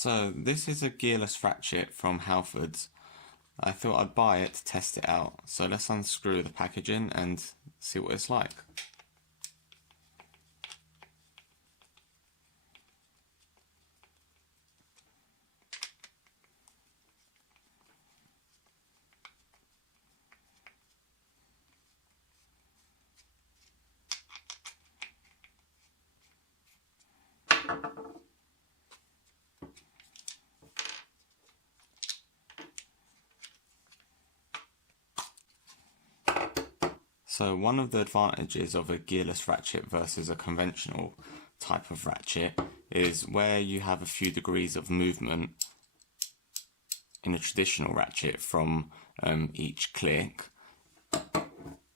So this is a gearless ratchet from Halfords. I thought I'd buy it to test it out. So let's unscrew the packaging and see what it's like. So one of the advantages of a gearless ratchet versus a conventional type of ratchet is where you have a few degrees of movement in a traditional ratchet from each click.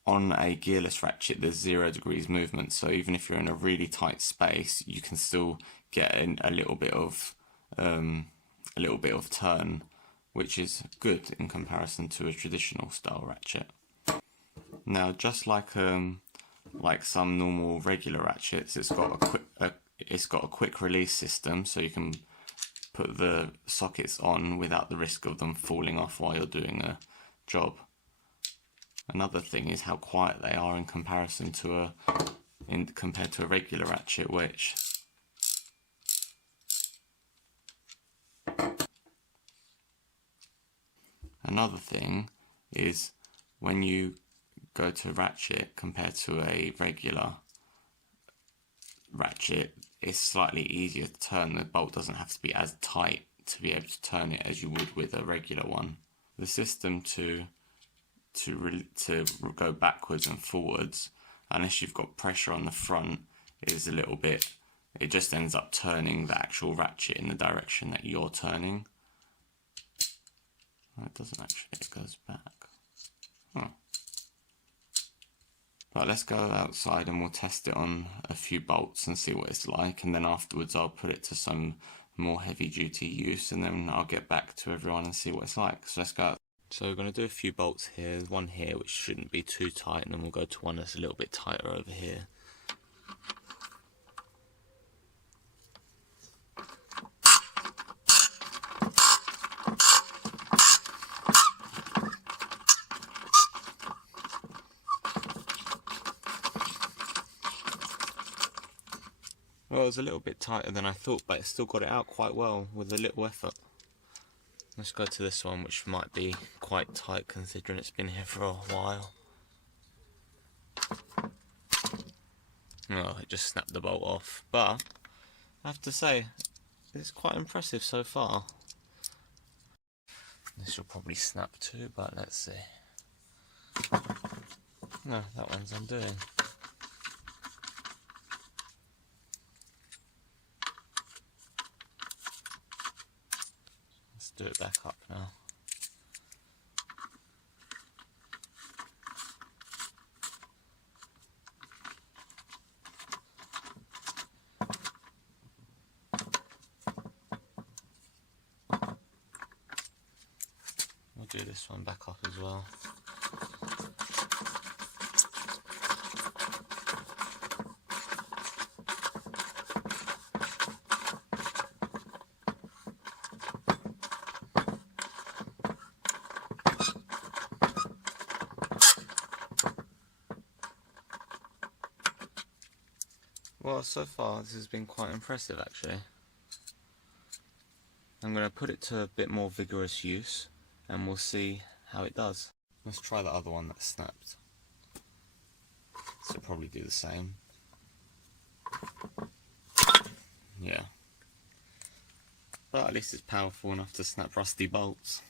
On a gearless ratchet there's 0 degrees movement, so even if you're in a really tight space you can still get a little bit of turn, which is good in comparison to a traditional style ratchet. Now, just like some normal regular ratchets, it's got a quick release system, so you can put the sockets on without the risk of them falling off while you're doing a job. Another thing is how quiet they are in comparison to compared to a regular ratchet, which another thing is when you go to ratchet compared to a regular ratchet, it's slightly easier to turn. The bolt doesn't have to be as tight to be able to turn it as you would with a regular one. The system to go backwards and forwards, unless you've got pressure on the front, is a little bit, it just ends up turning the actual ratchet in the direction that you're turning. It doesn't actually, it goes back. Huh. But let's go outside and we'll test it on a few bolts and see what it's like, and then afterwards I'll put it to some more heavy duty use and then I'll get back to everyone and see what it's like. So let's go out. So we're going to do a few bolts here. There's one here which shouldn't be too tight, and then we'll go to one that's a little bit tighter over here. Well, it was a little bit tighter than I thought, but it still got it out quite well with a little effort. Let's go to this one, which might be quite tight considering it's been here for a while. Oh, it just snapped the bolt off, but I have to say, it's quite impressive so far. This will probably snap too, but let's see. No, that one's undoing. Let's do it back up now. We'll do this one back up as well. Well, so far this has been quite impressive actually. I'm going to put it to a bit more vigorous use and we'll see how it does. Let's try the other one that snapped. So probably do the same. Yeah. But at least it's powerful enough to snap rusty bolts.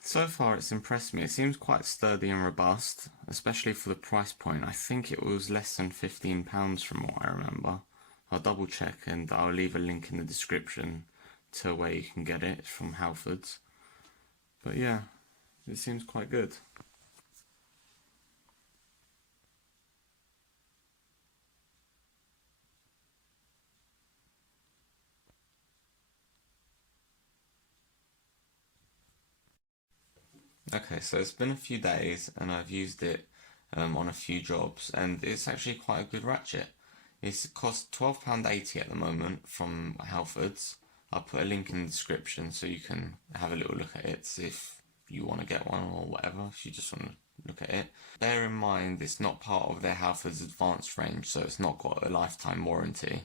So far it's impressed me. It seems quite sturdy and robust, especially for the price point. I think it was less than £15 from what I remember. I'll double check and I'll leave a link in the description to where you can get it from Halfords. But yeah, it seems quite good. Okay, so it's been a few days and I've used it on a few jobs, and it's actually quite a good ratchet. It costs £12.80 at the moment from Halfords, I'll put a link in the description so you can have a little look at it, see if you want to get one or whatever, if you just want to look at it. Bear in mind it's not part of their Halfords advanced range, so it's not got a lifetime warranty.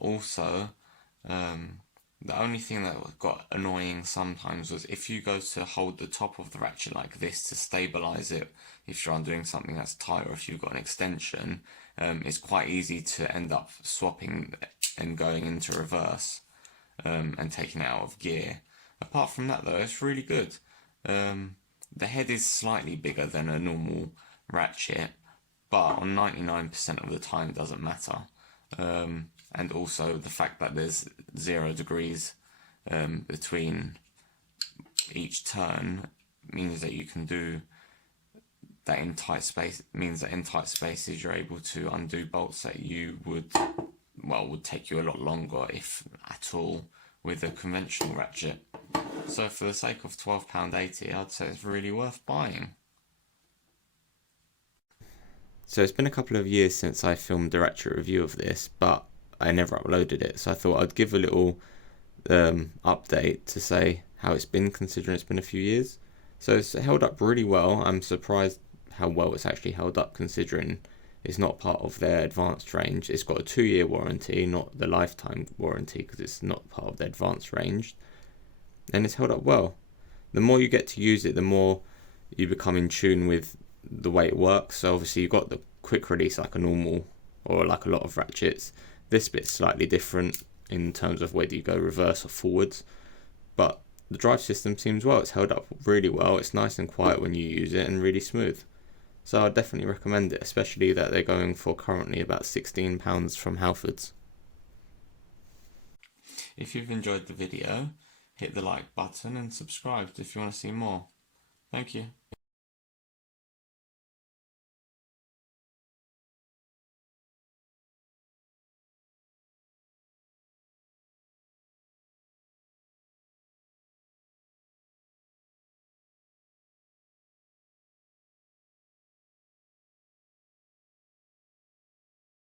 Also, the only thing that got annoying sometimes was if you go to hold the top of the ratchet like this to stabilize it, if you're undoing something that's tight or if you've got an extension, it's quite easy to end up swapping and going into reverse and taking it out of gear. Apart from that though, it's really good. The head is slightly bigger than a normal ratchet, but on 99% of the time it doesn't matter. And also the fact that there's 0 degrees between each turn means that you can do that in tight space. Means that in tight spaces you're able to undo bolts that you would take you a lot longer, if at all, with a conventional ratchet. So for the sake of £12.80, I'd say it's really worth buying. So it's been a couple of years since I filmed a ratchet review of this, but I never uploaded it, so I thought I'd give a little update to say how it's been, considering it's been a few years. So it's held up really well. I'm surprised how well it's actually held up, considering it's not part of their advanced range. It's got a 2-year warranty, not the lifetime warranty, because it's not part of the advanced range, and it's held up well. The more you get to use it, the more you become in tune with the way it works. So obviously you've got the quick release like a normal, or like a lot of ratchets. This bit's slightly different in terms of whether you go reverse or forwards, but the drive system seems well. It's held up really well. It's nice and quiet when you use it and really smooth. So I definitely recommend it, especially that they're going for currently about £16 from Halfords. If you've enjoyed the video, hit the like button and subscribe if you want to see more. Thank you.